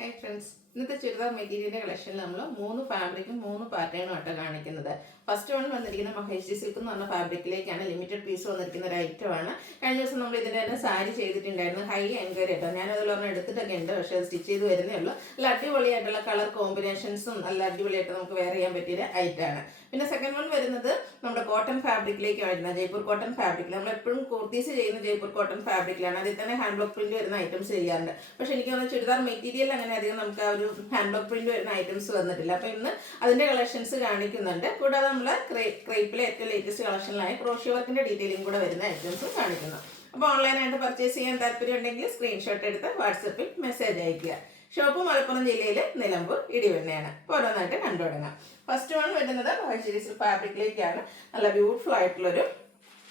Hi friends, ഇന്നത്തെ ചുരിദാർ മെറ്റീരിയലിൻ്റെ കളക്ഷനിൽ നമ്മൾ 3 ഫാബ്രിക്കും 3 പാറ്റേണും ആയിട്ട് കാണിക്കുന്നത്. ഫസ്റ്റ് വൺ വന്നിരിക്കുന്ന മഹേഷ് സിൽക്ക് എന്ന് പറഞ്ഞ ഫാബ്രിക്കിലേക്കാണ്. ലിമിറ്റഡ് പീസ് വന്നിരിക്കുന്ന ഒരു ഐറ്റമാണ്. കഴിഞ്ഞ ദിവസം നമ്മൾ ഇതിൻ്റെ തന്നെ സാരി ചെയ്തിട്ടുണ്ടായിരുന്നു. ഹൈ എൻക്വയറി ആയിട്ടോ, ഞാനതിൽ ഒരെണ്ണം എടുത്തിട്ടൊക്കെ ഉണ്ട്, പക്ഷേ അത് സ്റ്റിച്ച് ചെയ്ത് വരുന്നേ ഉള്ളൂ. നല്ല അടിപൊളിയായിട്ടുള്ള കളർ കോമ്പിനേഷൻസും നല്ല അടിപൊളിയായിട്ട് നമുക്ക് വെയർ ചെയ്യാൻ പറ്റിയൊരു ഐറ്റമാണ്. പിന്നെ സെക്കൻഡ് വൺ വരുന്നത് നമ്മുടെ കോട്ടൺ ഫാബ്രിക്കിലേക്ക് വരുന്നത്, ജയ്പൂർ കോട്ടൺ ഫാബ്രിക്കിൽ. നമ്മൾ എപ്പോഴും കുർത്തീസ് ചെയ്യുന്ന ജയ്പൂർ കോട്ടൺ ഫാബ്രിക്കിലാണ്. അതിൽ തന്നെ ഹാൻഡ് ബ്ലോക്ക് പ്രിന്റ് വരുന്ന ഐറ്റംസ് ചെയ്യാറുണ്ട്. പക്ഷേ എനിക്ക് തോന്നുന്നു ചുരിദാർ മെറ്റീരിയൽ അങ്ങനെ അധികം നമുക്ക് ആ ഒരു ഹാൻഡ് ബ്ലോക്ക് പ്രിന്റ് വരുന്ന ഐറ്റംസ് വന്നിട്ടില്ല. അപ്പോൾ ഇന്ന് അതിൻ്റെ കളക്ഷൻസ് കാണിക്കുന്നുണ്ട്. കൂടാതെ നമ്മൾ ക്രേപ്പിലെ ഏറ്റവും ലേറ്റസ്റ്റ് കളക്ഷനിലായ ക്രോഷ്യോ വർക്കിൻ്റെ ഡീറ്റെയിലിംഗ് കൂടെ വരുന്ന ഐറ്റംസും കാണിക്കുന്നു. അപ്പോൾ ഓൺലൈനായിട്ട് പർച്ചേസ് ചെയ്യാൻ താല്പര്യം ഉണ്ടെങ്കിൽ സ്ക്രീൻഷോട്ട് എടുത്ത് വാട്സപ്പിൽ മെസ്സേജ് അയയ്ക്കുക. ഷോപ്പ് മലപ്പുറം ജില്ലയിൽ നിലമ്പൂർ ഇടിവണ്ണയാണ്. അപ്പോൾ ഓരോന്നായിട്ട് കണ്ടു തുടങ്ങാം. ഫസ്റ്റ് വൺ വരുന്നത് മഹേഷ് ഫാബ്രിക്കിലേക്കാണ്. നല്ല ബ്യൂട്ടിഫുൾ ആയിട്ടുള്ളൊരു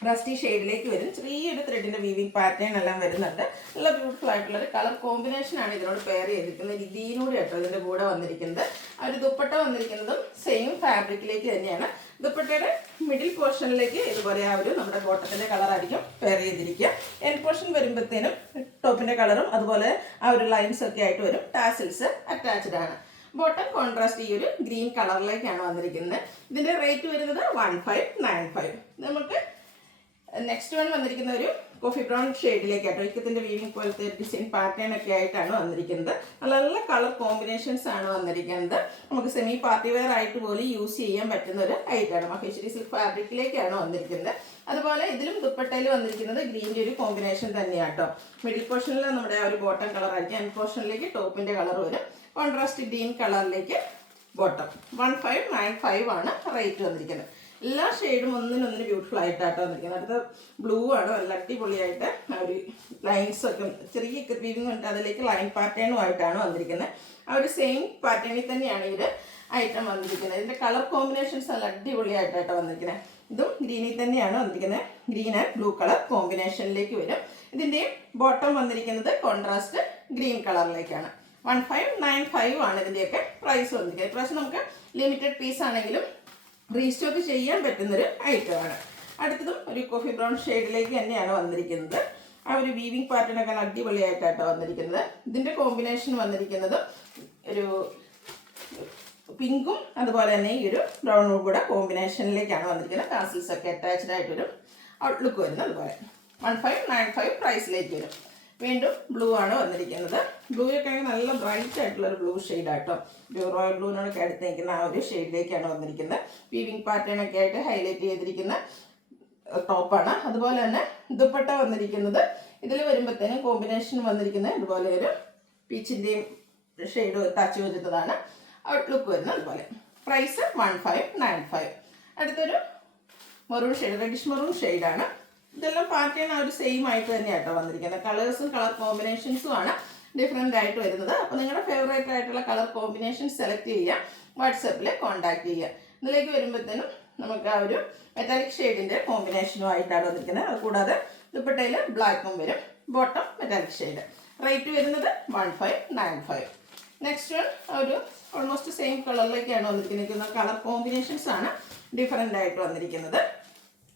റസ്റ്റി ഷെയ്ഡിലേക്ക് വരും. ചെറിയൊരു ത്രെഡിൻ്റെ വീവിങ് പാറ്റേൺ എല്ലാം വരുന്നുണ്ട്. നല്ല ബ്യൂട്ടിഫുൾ ആയിട്ടുള്ളൊരു കളർ കോമ്പിനേഷനാണ് ഇതിനോട് പെയർ ചെയ്തിരിക്കുന്നത്. ഇതിനൂടെ കേട്ടോ ഇതിൻ്റെ കൂടെ വന്നിരിക്കുന്നത്. ആ ഒരു ദുപ്പട്ട വന്നിരിക്കുന്നതും സെയിം ഫാബ്രിക്കിലേക്ക് തന്നെയാണ്. ദുപ്പട്ടയുടെ മിഡിൽ പോർഷനിലേക്ക് ഇതുപോലെ ആ ഒരു നമ്മുടെ കോട്ടത്തിൻ്റെ കളറായിരിക്കും പെയർ ചെയ്തിരിക്കുക. എൻ പോർഷൻ വരുമ്പോഴത്തേനും ടോപ്പിൻ്റെ കളറും അതുപോലെ ആ ഒരു ലൈൻസ് ഒക്കെ ആയിട്ട് വരും. ടാസിൽസ് അറ്റാച്ച്ഡ് ആണ്. ബോട്ടം കോൺട്രാസ്റ്റ് ഈ ഒരു ഗ്രീൻ കളറിലേക്കാണ് വന്നിരിക്കുന്നത്. ഇതിൻ്റെ റേറ്റ് വരുന്നത് 1595. നമുക്ക് നെക്സ്റ്റ് വൺ വന്നിരിക്കുന്ന ഒരു കോഫി ബ്രൗൺ ഷെയ്ഡിലേക്കാട്ടോ. ഇക്കത്തിൻ്റെ വീവിങ് പോലത്തെ ഡിസൈൻ പാറ്റേൺ ഒക്കെ ആയിട്ടാണ് വന്നിരിക്കുന്നത്. നല്ല നല്ല കളർ കോമ്പിനേഷൻസ് ആണ് വന്നിരിക്കുന്നത്. നമുക്ക് സെമി പാർട്ടി വെയർ ആയിട്ട് പോലും യൂസ് ചെയ്യാൻ പറ്റുന്ന ഒരു ഐറ്റമാണ്. മഹേശ്വരി സിൽക്ക് ഫാബ്രിക്കിലേക്കാണ് വന്നിരിക്കുന്നത്. അതുപോലെ ഇതിലും ദുപ്പട്ടയിൽ വന്നിരിക്കുന്നത് ഗ്രീൻ്റെ ഒരു കോമ്പിനേഷൻ തന്നെയാട്ടോ. മിഡിൽ പോർഷനിൽ നമ്മുടെ ആ ഒരു ബോട്ടം കളർ ആയിരിക്കും. എൻ പോർഷനിലേക്ക് ടോപ്പിൻ്റെ കളർ വരും. Contrast green കളറിലേക്ക് bottom. 1595 ആണ് റേറ്റ് വന്നിരിക്കുന്നത്. എല്ലാ ഷെയ്ഡും ഒന്നിനൊന്നിന് ബ്യൂട്ടിഫുൾ ആയിട്ടാട്ടോ വന്നിരിക്കുന്നത്. അടുത്ത ബ്ലൂ ആണ്. നല്ല അടിപൊളിയായിട്ട് ആ ഒരു ലൈൻസൊക്കെ ചെറിയ വീവിങ് ഉണ്ട്, അതിലേക്ക് ലൈൻ പാറ്റേണും ആയിട്ടാണ് വന്നിരിക്കുന്നത്. ആ ഒരു സെയിം പാറ്റേണിൽ തന്നെയാണ് ഈ ഒരു ഐറ്റം വന്നിരിക്കുന്നത്. ഇതിൻ്റെ കളർ കോമ്പിനേഷൻസ് നല്ല അടിപൊളിയായിട്ടാട്ടോ വന്നിരിക്കുന്നത്. ഇതും ഗ്രീനിൽ തന്നെയാണ് വന്നിരിക്കുന്നത്. ഗ്രീൻ ആൻഡ് ബ്ലൂ കളർ കോമ്പിനേഷനിലേക്ക് വരും. ഇതിൻ്റെയും ബോട്ടം വന്നിരിക്കുന്നത് കോൺട്രാസ്റ്റ് ഗ്രീൻ കളറിലേക്കാണ്. 1595 ആണ് ഇതിൻ്റെയൊക്കെ പ്രൈസ് വന്നിരിക്കുന്നത്. ഇപ്രാവശ്യം നമുക്ക് ലിമിറ്റഡ് പീസ് ആണെങ്കിലും റീസ്റ്റോക്ക് ചെയ്യാൻ പറ്റുന്നൊരു ഐറ്റമാണ്. അടുത്തതും ഒരു കോഫി ബ്രൗൺ ഷെയ്ഡിലേക്ക് തന്നെയാണ് വന്നിരിക്കുന്നത്. ആ ഒരു വീവിങ് പാറ്റേണൊക്കെ അടിപൊളിയായിട്ടാട്ടോ വന്നിരിക്കുന്നത്. ഇതിൻ്റെ കോമ്പിനേഷൻ വന്നിരിക്കുന്നത് ഒരു പിങ്കും അതുപോലെ തന്നെ ഈ ഒരു ബ്രൗണും കൂടെ കോമ്പിനേഷനിലേക്കാണ് വന്നിരിക്കുന്നത്. ടാസിൽസ് ഒക്കെ അറ്റാച്ച്ഡ് ആയിട്ടൊരു ഔട്ട്ലുക്ക് വരുന്നത്. അതുപോലെ 1595 പ്രൈസിലേക്ക് വരും. വീണ്ടും ബ്ലൂ ആണ് വന്നിരിക്കുന്നത്. ബ്ലൂയൊക്കെ ആണെങ്കിൽ നല്ല ബ്രൈറ്റ് ആയിട്ടുള്ളൊരു ബ്ലൂ ഷെയ്ഡാട്ടോ. ഒരു റോയൽ ബ്ലൂവിനോടൊക്കെ അടുത്ത് നിൽക്കുന്ന ആ ഒരു ഷെയ്ഡിലേക്കാണ് വന്നിരിക്കുന്നത്. വീവിങ് പാറ്റേൺ ഒക്കെ ആയിട്ട് ഹൈലൈറ്റ് ചെയ്തിരിക്കുന്ന ടോപ്പാണ്. അതുപോലെ തന്നെ ദുപ്പട്ട വന്നിരിക്കുന്നത് ഇതിൽ വരുമ്പോഴത്തേനും കോമ്പിനേഷൻ വന്നിരിക്കുന്നത് ഇതുപോലെ ഒരു പീച്ചിൻ്റെയും ഷെയ്ഡ് ടച്ച് വരുന്നതാണ് ഔട്ട്ലുക്ക് വരുന്നത്. അതുപോലെ പ്രൈസ് 1595. അടുത്തൊരു മെറൂൺ ഷെയ്ഡ്, റെഡിഷ് മെറൂൺ ഷെയ്ഡാണ്. ഇതെല്ലാം പാറ്റേൺ ആ ഒരു സെയിം ആയിട്ട് തന്നെയാട്ടോ വന്നിരിക്കുന്നത്. കളേഴ്സും കളർ കോമ്പിനേഷൻസും ആണ് ഡിഫറെൻ്റ് ആയിട്ട് വരുന്നത്. അപ്പോൾ നിങ്ങളുടെ ഫേവറേറ്റ് ആയിട്ടുള്ള കളർ കോമ്പിനേഷൻ സെലക്ട് ചെയ്യുക, വാട്സപ്പിൽ കോൺടാക്ട് ചെയ്യുക. ഇതിലേക്ക് വരുമ്പോഴത്തേനും നമുക്ക് ആ ഒരു മെറ്റാലിക് ഷെയ്ഡിൻ്റെ കോമ്പിനേഷനും ആയിട്ടാണ് വന്നിരിക്കുന്നത്. അതുകൂടാതെ ദുപ്പട്ടയിൽ ബ്ലാക്കും വരും. Bottom metallic shade. റേറ്റ് വരുന്നത് 1595. നെക്സ്റ്റ് വൺ ഒരു ഓൾമോസ്റ്റ് സെയിം കളറിലേക്കാണ് വന്നിരിക്കുന്നത്. കളർ കോമ്പിനേഷൻസ് ആണ് ഡിഫറെൻ്റ് ആയിട്ട് വന്നിരിക്കുന്നത്.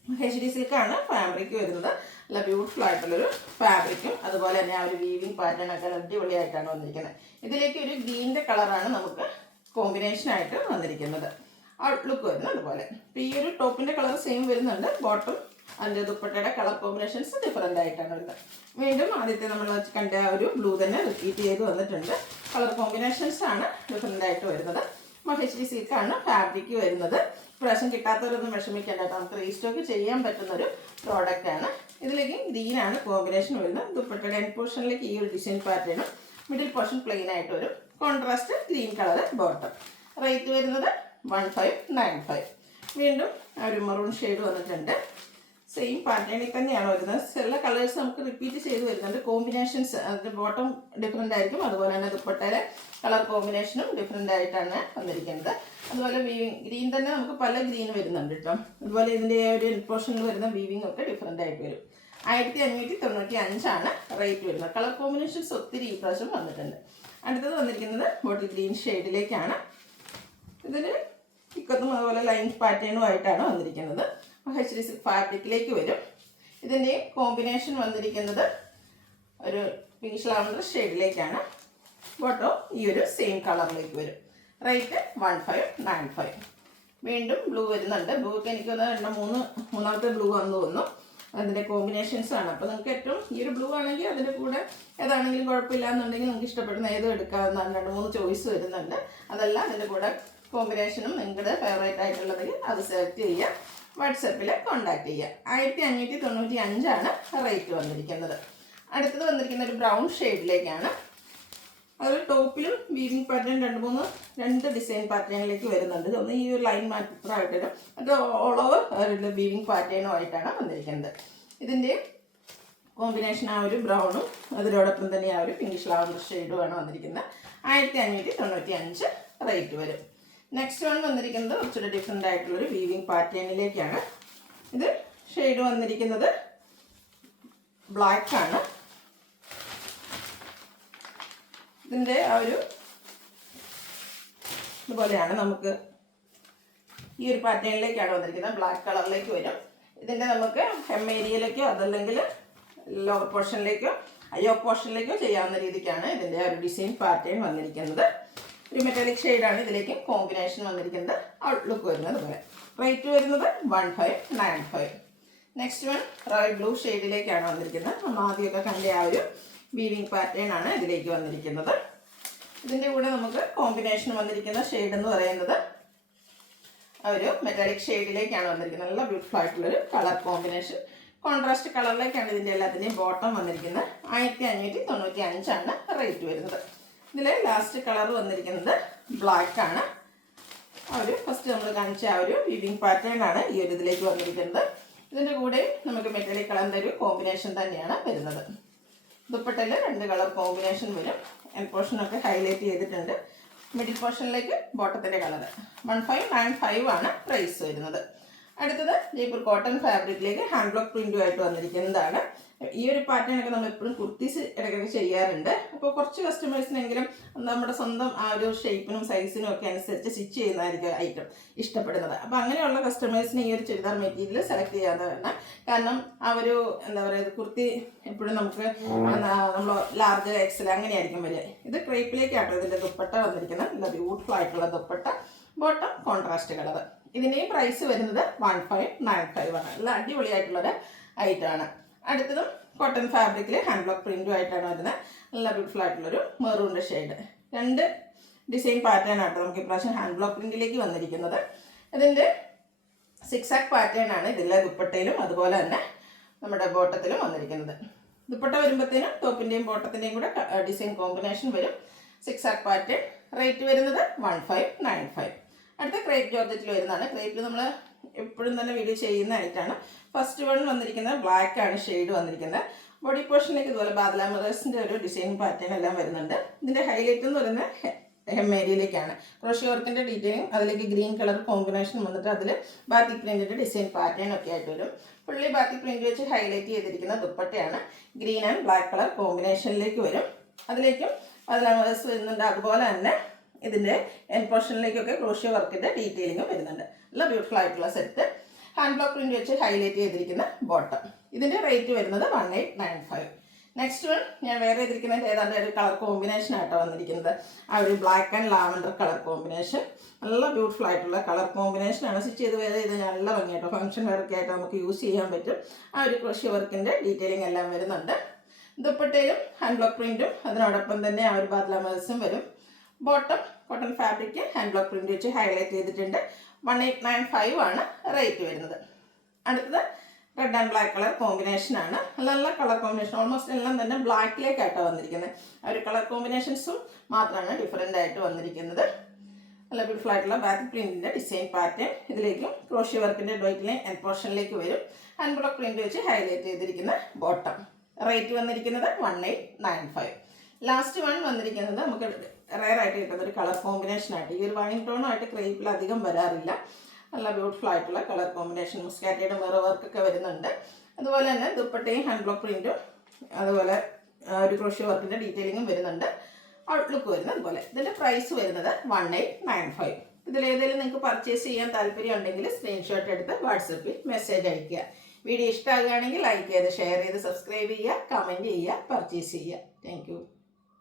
മഹേശ്വരി സിൽക്കാണ് ഫാബ്രിക് വരുന്നത്. നല്ല ബ്യൂട്ടിഫുൾ ആയിട്ടുള്ളൊരു ഫാബ്രിക്കും അതുപോലെ തന്നെ ആ ഒരു വീവിങ് പാറ്റേൺ ഒക്കെ അടിപൊളിയായിട്ടാണ് വന്നിരിക്കുന്നത്. ഇതിലേക്ക് ഒരു ഗ്രീൻ്റെ കളറാണ് നമുക്ക് കോമ്പിനേഷനായിട്ട് വന്നിരിക്കുന്നത്. ഔട്ട്ലുക്ക് വരുന്നത് അതുപോലെ. ഇപ്പോൾ ഈ ഒരു ടോപ്പിൻ്റെ കളർ സെയിം വരുന്നുണ്ട്. ബോട്ടം അതിൻ്റെ ദുപ്പട്ടയുടെ കളർ കോമ്പിനേഷൻസ് ഡിഫറെൻ്റ് ആയിട്ടാണ് വരുന്നത്. വീണ്ടും ആദ്യത്തെ നമ്മൾ കണ്ട ആ ഒരു ബ്ലൂ തന്നെ റിപ്പീറ്റ് ചെയ്ത് വന്നിട്ടുണ്ട്. കളർ കോമ്പിനേഷൻസ് ആണ് ഡിഫറെൻ്റ് ആയിട്ട് വരുന്നത്. മഹേശ്വരി സിൽക്കാണ് ഫാബ്രിക് വരുന്നത്. പ്രാവശ്യം കിട്ടാത്തവരൊന്നും വിഷമിക്കേണ്ട കേട്ടോ. നമുക്ക് റീസ്റ്റോക്ക് ചെയ്യാൻ പറ്റുന്നൊരു പ്രോഡക്റ്റാണ്. ഇതിലേക്ക് ഗ്രീനാണ് കോമ്പിനേഷൻ വരുന്നത്. ദുപ്പട്ടയുടെ എൻ പോർഷനിലേക്ക് ഈ ഒരു ഡിസൈൻ പാറ്റേണും മിഡിൽ പോർഷൻ പ്ലെയിൻ ആയിട്ട് വരും. Contrast green colour bottom. Rate വരുന്നത് 1595. വീണ്ടും ഒരു മെറൂൺ ഷെയ്ഡ് വന്നിട്ടുണ്ട്. സെയിം പാറ്റേണിൽ തന്നെയാണ് വരുന്നത്. എല്ലാ കളേഴ്സ് നമുക്ക് റിപ്പീറ്റ് ചെയ്ത് വരുന്നുണ്ട്. കോമ്പിനേഷൻസ് അതിൻ്റെ ബോട്ടം ഡിഫറെൻ്റ് ആയിരിക്കും. അതുപോലെ തന്നെ ദുപ്പട്ടയിലെ കളർ കോമ്പിനേഷനും ഡിഫറെൻ്റ് ആയിട്ടാണ് വന്നിരിക്കുന്നത്. അതുപോലെ വീവിങ് ഗ്രീൻ തന്നെ നമുക്ക് പല ഗ്രീൻ വരുന്നുണ്ട് കേട്ടോ. അതുപോലെ ഇതിൻ്റെ ഒരു പോർഷനിൽ വരുന്ന വീവിങ് ഒക്കെ ഡിഫറെൻ്റ് ആയിട്ട് വരും. 1595 ആണ് റേറ്റ് വരുന്നത്. കളർ കോമ്പിനേഷൻസ് ഒത്തിരി ഈ പ്രാവശ്യം വന്നിട്ടുണ്ട്. അടുത്തത് വന്നിരിക്കുന്നത് ബോട്ടിൽ ഗ്രീൻ ഷെയ്ഡിലേക്കാണ്. ഇതിന് ഇക്കത്തും അതുപോലെ ലൈൻ പാറ്റേണും ആയിട്ടാണ് വന്നിരിക്കുന്നത്. മഹേശ്വരി സിൽക്ക് ഫാബ്രിക്കിലേക്ക് വരും. ഇതിൻ്റെ കോമ്പിനേഷൻ വന്നിരിക്കുന്നത് ഒരു പിങ്ക് ലാവൻഡർ ഷെയ്ഡിലേക്കാണ്. ബോട്ടോ ഈ ഒരു സെയിം കളറിലേക്ക് വരും. റേറ്റ് 1595. വീണ്ടും ബ്ലൂ വരുന്നുണ്ട്. ബ്ലൂ ഒക്കെ എനിക്ക് മൂന്നാമത്തെ ബ്ലൂ ആണെന്ന് തോന്നുന്നു. അതിൻ്റെ കോമ്പിനേഷൻസ് ആണ്. അപ്പോൾ നിങ്ങൾക്ക് ഏറ്റവും ഈ ഒരു ബ്ലൂ ആണെങ്കിൽ അതിൻ്റെ കൂടെ ഏതാണെങ്കിലും കുഴപ്പമില്ല എന്നുണ്ടെങ്കിൽ നമുക്ക് ഇഷ്ടപ്പെടുന്ന ഏതും എടുക്കാവുന്നതാണ്. 2-3 ചോയ്സ് വരുന്നുണ്ട്. അതല്ല അതിൻ്റെ കൂടെ കോമ്പിനേഷനും നിങ്ങളുടെ ഫേവറേറ്റ് ആയിട്ടുള്ളതിൽ അത് സെലക്ട് ചെയ്യുക. വാട്സപ്പിൽ കോൺടാക്ട് ചെയ്യുക. 1595 റേറ്റ് വന്നിരിക്കുന്നത്. അടുത്തത് വന്നിരിക്കുന്ന ഒരു ബ്രൗൺ ഷെയ്ഡിലേക്കാണ്. അത് ടോപ്പിലും വീവിങ് പാറ്റേൺ 2 ഡിസൈൻ പാറ്റേണിലേക്ക് വരുന്നുണ്ട്. ഒന്ന് ഈ ഒരു ലൈൻ മാത്രമായിട്ടൊരു അത് ഓൾ ഓവർ വീവിങ് പാറ്റേണുമായിട്ടാണ് വന്നിരിക്കുന്നത്. ഇതിൻ്റെ കോമ്പിനേഷൻ ആ ഒരു ബ്രൗണും അതിനോടൊപ്പം തന്നെ ആ ഒരു പിങ്കിഷ് ലാവൻഡർ ഷെയ്ഡുമാണ് വന്നിരിക്കുന്നത്. 1595 റേറ്റ് വരും. നെക്സ്റ്റ് വൺ വന്നിരിക്കുന്നത് കുറച്ചുകൂടി ഡിഫറെൻ്റ് ആയിട്ടുള്ളൊരു വീവിങ് പാറ്റേണിലേക്കാണ്. ഇത് ഷെയ്ഡ് വന്നിരിക്കുന്നത് ബ്ലാക്ക് ആണ്. ഇതിൻ്റെ ആ ഒരു ഇതുപോലെയാണ് നമുക്ക് ഈ ഒരു പാറ്റേണിലേക്കാണ് വന്നിരിക്കുന്നത്. ബ്ലാക്ക് കളറിലേക്ക് വരും. ഇതിൻ്റെ നമുക്ക് ഹെം ഏരിയയിലേക്കോ അതല്ലെങ്കിൽ ലോവർ പോർഷനിലേക്കോ യോക്ക് പോർഷനിലേക്കോ ചെയ്യാവുന്ന രീതിക്കാണ് ഇതിൻ്റെ ഒരു ഡിസൈൻ പാറ്റേൺ വന്നിരിക്കുന്നത്. ഒരു മെറ്റാലിക് ഷെയ്ഡാണ് ഇതിലേക്ക് കോമ്പിനേഷൻ വന്നിരിക്കുന്നത്. ഔട്ട്ലുക്ക് വരുന്നത് പോലെ. റേറ്റ് വരുന്നത് 1595. നെക്സ്റ്റ് വൺ റോയൽ ബ്ലൂ ഷെയ്ഡിലേക്കാണ് വന്നിരിക്കുന്നത്. നമ്മൾ ആദ്യമൊക്കെ കണ്ട ആ ഒരു വീവിങ് പാറ്റേൺ ആണ് ഇതിലേക്ക് വന്നിരിക്കുന്നത്. ഇതിൻ്റെ കൂടെ നമുക്ക് കോമ്പിനേഷൻ വന്നിരിക്കുന്ന ഷെയ്ഡ് എന്ന് പറയുന്നത് ഒരു മെറ്റാലിക് ഷെയ്ഡിലേക്കാണ് വന്നിരിക്കുന്നത്. നല്ല ബ്യൂട്ടിഫുൾ ആയിട്ടുള്ളൊരു കളർ കോമ്പിനേഷൻ. കോൺട്രാസ്റ്റ് കളറിലേക്കാണ് ഇതിൻ്റെ എല്ലാത്തിൻ്റെയും ബോട്ടം വന്നിരിക്കുന്നത്. 1595 റേറ്റ് വരുന്നത്. ഇതിൽ ലാസ്റ്റ് കളർ വന്നിരിക്കുന്നത് ബ്ലാക്ക് ആണ്. ഒരു ഫസ്റ്റ് നമ്മൾ കാണിച്ച ആ ഒരു വീവിങ് പാറ്റേൺ ആണ് ഈ ഒരു ഇതിലേക്ക് വന്നിരിക്കുന്നത്. ഇതിൻ്റെ കൂടെ നമുക്ക് മെറ്റാലിക് കളറിൻ്റെ ഒരു കോമ്പിനേഷൻ തന്നെയാണ് വരുന്നത്. ദുപ്പട്ടയിൽ 2 കളർ കോമ്പിനേഷൻ വരും. എൻ പോർഷനൊക്കെ ഹൈലൈറ്റ് ചെയ്തിട്ടുണ്ട്. മിഡിൽ പോർഷനിലേക്ക് ബോട്ടത്തിൻ്റെ കളർ. 1595 പ്രൈസ് വരുന്നത്. അടുത്തത് ജയ്പൂർ കോട്ടൺ ഫാബ്രിക്കിലേക്ക് ഹാൻഡ് ബ്ലോക്ക് പ്രിൻറ്റുമായിട്ട് വന്നിരിക്കുന്നതാണ്. ഈ ഒരു പാറ്റേൺ ഒക്കെ നമ്മൾ എപ്പോഴും കുർത്തീസ് ഇടയ്ക്കൊക്കെ ചെയ്യാറുണ്ട്. അപ്പോൾ കുറച്ച് കസ്റ്റമേഴ്സിനെങ്കിലും നമ്മുടെ സ്വന്തം ആ ഒരു ഷേപ്പിനും സൈസിനും ഒക്കെ അനുസരിച്ച് സ്റ്റിച്ച് ചെയ്യുന്നതായിരിക്കും ഐറ്റം ഇഷ്ടപ്പെടുന്നത്. അപ്പോൾ അങ്ങനെയുള്ള കസ്റ്റമേഴ്സിന് ഈ ഒരു ചുരിദാർ മെറ്റീരിയൽ സെലക്ട് ചെയ്യാവുന്നതാണ്. കാരണം ആ ഒരു എന്താ പറയുക, കുർത്തി എപ്പോഴും നമുക്ക് നമ്മൾ ലാർജ് എക്സൽ അങ്ങനെയായിരിക്കും വരിക. ഇത് ക്രേപ്പിലേക്കാട്ടോ ഇതിൻ്റെ ദുപ്പട്ട വന്നിരിക്കുന്നത്. നല്ല ബ്യൂട്ടിഫുൾ ആയിട്ടുള്ള ദുപ്പട്ട. Bottom contrast colour. ഇതിൻ്റെയും പ്രൈസ് വരുന്നത് 1595 നല്ല അടിപൊളിയായിട്ടുള്ളൊരു ഐറ്റമാണ്. അടുത്തതും കോട്ടൺ ഫാബ്രിക്കിൽ ഹാൻഡ് ബ്ലോക്ക് പ്രിൻറ്റുമായിട്ടാണ് വരുന്നത്. നല്ല ബ്യൂട്ടിഫുൾ ആയിട്ടുള്ളൊരു മെറൂണിൻ്റെ ഷെയ്ഡ്. 2 ഡിസൈൻ പാറ്റേൺ ആട്ടോ നമുക്ക് ഇപ്രാവശ്യം ഹാൻഡ് ബ്ലോക്ക് പ്രിൻറ്റിലേക്ക് വന്നിരിക്കുന്നത്. ഇതിൻ്റെ സിക്സാക്ക് പാറ്റേൺ ആണ് ഇതിലെ ദുപ്പട്ടയിലും അതുപോലെ തന്നെ നമ്മുടെ ബോട്ടത്തിലും വന്നിരിക്കുന്നത്. ദുപ്പട്ട വരുമ്പോഴത്തേനും ടോപ്പിൻ്റെയും ബോട്ടത്തിൻ്റെയും കൂടെ ഡിസൈൻ കോമ്പിനേഷൻ വരും. സിക്സാക്ക് പാറ്റേൺ. റേറ്റ് വരുന്നത് 1595. അടുത്ത ക്രേപ്പ് ജോർജറ്റിൽ വരുന്നതാണ്. ക്രേപ്പിൽ നമ്മൾ എപ്പോഴും തന്നെ വീഡിയോ ചെയ്യുന്നതായിട്ടാണ്. ഫസ്റ്റ് വൺ വന്നിരിക്കുന്നത് ബ്ലാക്ക് ആണ് ഷെയ്ഡ് വന്നിരിക്കുന്നത്. ബോഡി പോർഷനിലേക്ക് ഇതുപോലെ ബാദല മിറേഴ്സിൻ്റെ ഒരു ഡിസൈൻ പാറ്റേൺ എല്ലാം വരുന്നുണ്ട്. ഇതിൻ്റെ ഹൈലൈറ്റ് എന്ന് പറയുന്നത് ഹെം ഏരിയയിലേക്കാണ്. ക്രോഷ്യോ വർക്കിൻ്റെ ഡീറ്റെയിലും അതിലേക്ക് ഗ്രീൻ കളർ കോമ്പിനേഷൻ വന്നിട്ട് അതിൽ ബാത്തിക് പ്രിൻറ്റിൻ്റെ ഡിസൈൻ പാറ്റേൺ ഒക്കെ ആയിട്ട് വരും. ഫുള്ളി ബാത്തിക് പ്രിൻറ്റ് വെച്ച് ഹൈലൈറ്റ് ചെയ്തിരിക്കുന്ന ദുപ്പട്ടയാണ്. ഗ്രീൻ ആൻഡ് ബ്ലാക്ക് കളർ കോമ്പിനേഷനിലേക്ക് വരും. അതിലേക്കും ബാദല മിറേഴ്സ് വരുന്നുണ്ട്. അതുപോലെ തന്നെ ഇതിൻ്റെ എൻ പോർഷനിലേക്കൊക്കെ ക്രോഷ്യോ വർക്കിൻ്റെ ഡീറ്റെയിലിങ്ങും വരുന്നുണ്ട്. നല്ല ബ്യൂട്ടിഫുൾ ആയിട്ടുള്ള സെറ്റ്. ഹാൻഡ് ബ്ലോക്ക് പ്രിൻറ്റ് വെച്ച് ഹൈലൈറ്റ് ചെയ്തിരിക്കുന്ന ബോട്ടം. ഇതിൻ്റെ റേറ്റ് വരുന്നത് 1895. നെക്സ്റ്റ് വൺ ഞാൻ വേറെ ചെയ്തിരിക്കുന്നത് ഏതാണ്ട് ഒരു കളർ കോമ്പിനേഷൻ ആയിട്ടോ വന്നിരിക്കുന്നത്. ആ ഒരു black and lavender colour combination. നല്ല ബ്യൂട്ടിഫുൾ ആയിട്ടുള്ള കളർ കോമ്പിനേഷനാണ്. സ്റ്റിച്ച് ചെയ്ത് വേറെ ചെയ്ത് നല്ല ഭംഗിയായിട്ടോ ഫംഗ്ഷൻ വെയറൊക്കെ ആയിട്ട് നമുക്ക് യൂസ് ചെയ്യാൻ പറ്റും. ആ ഒരു ക്രോഷ്യോ വർക്കിൻ്റെ ഡീറ്റെയിലിംഗ് എല്ലാം വരുന്നുണ്ട്. ദുപ്പട്ടയിലും ഹാൻഡ് ബ്ലോക്ക് പ്രിൻറ്റും അതിനോടൊപ്പം തന്നെ ആ ഒരു ബാദല മിറേഴ്സും വരും. Bottom cotton fabric hand block print വെച്ച് ഹൈലൈറ്റ് ചെയ്തിട്ടുണ്ട്. 1895 റേറ്റ് വരുന്നത്. അടുത്തത് റെഡ് ആൻഡ് ബ്ലാക്ക് കളർ കോമ്പിനേഷനാണ്. നല്ല കളർ കോമ്പിനേഷൻ. ഓൾമോസ്റ്റ് എല്ലാം തന്നെ ബ്ലാക്കിലേക്കായിട്ടോ വന്നിരിക്കുന്നത്. ആ ഒരു കളർ കോമ്പിനേഷൻസും മാത്രമാണ് ഡിഫറെൻ്റ് ആയിട്ട് വന്നിരിക്കുന്നത്. നല്ല ബ്യൂട്ടിഫുൾ ആയിട്ടുള്ള ബാക്ക് പ്രിൻറ്റിൻ്റെ ഡിസൈൻ പാറ്റേൺ. ഇതിലേക്കും ക്രോഷ്യോ വർക്കിൻ്റെ ഡോയിറ്റിലെ എൻ പോർഷനിലേക്ക് വരും. ഹാൻഡ് ബ്ലോക്ക് പ്രിൻറ്റ് വെച്ച് ഹൈലൈറ്റ് ചെയ്തിരിക്കുന്ന ബോട്ടം. റേറ്റ് വന്നിരിക്കുന്നത് 1895. ലാസ്റ്റ് വൺ വന്നിരിക്കുന്നത് നമുക്ക് റെയർ ആയിട്ട് കിട്ടുന്ന ഒരു കളർ കോമ്പിനേഷനായിട്ട്. ഈ ഒരു വൈൻ ടോണുമായിട്ട് ക്രേപ്പിൽ അധികം വരാറില്ല. നല്ല ബ്യൂട്ടിഫുൾ ആയിട്ടുള്ള കളർ കോമ്പിനേഷൻ. മുസ്കാറ്റയുടെ മിറർ വർക്കൊക്കെ വരുന്നുണ്ട്. അതുപോലെ തന്നെ ദുപ്പട്ടയും ഹാൻഡ് ബ്ലോക്ക് പ്രിൻറ്റും അതുപോലെ ഒരു ക്രോഷ്യോ വർക്കിൻ്റെ ഡീറ്റെയിലിങ്ങും വരുന്നുണ്ട്. ഔട്ട്ലുക്ക് വരുന്നത് അതുപോലെ. ഇതിൻ്റെ പ്രൈസ് വരുന്നത് 1895. ഇതിലേതെങ്കിലും നിങ്ങൾക്ക് പർച്ചേസ് ചെയ്യാൻ താല്പര്യം ഉണ്ടെങ്കിൽ സ്ക്രീൻഷോട്ട് എടുത്ത് വാട്സപ്പിൽ മെസ്സേജ് അയയ്ക്കുക. വീഡിയോ ഇഷ്ടമാകുകയാണെങ്കിൽ ലൈക്ക് ചെയ്ത് ഷെയർ ചെയ്ത് സബ്സ്ക്രൈബ് ചെയ്യുക, കമൻറ്റ് ചെയ്യുക, പർച്ചേസ് ചെയ്യുക. Thank you.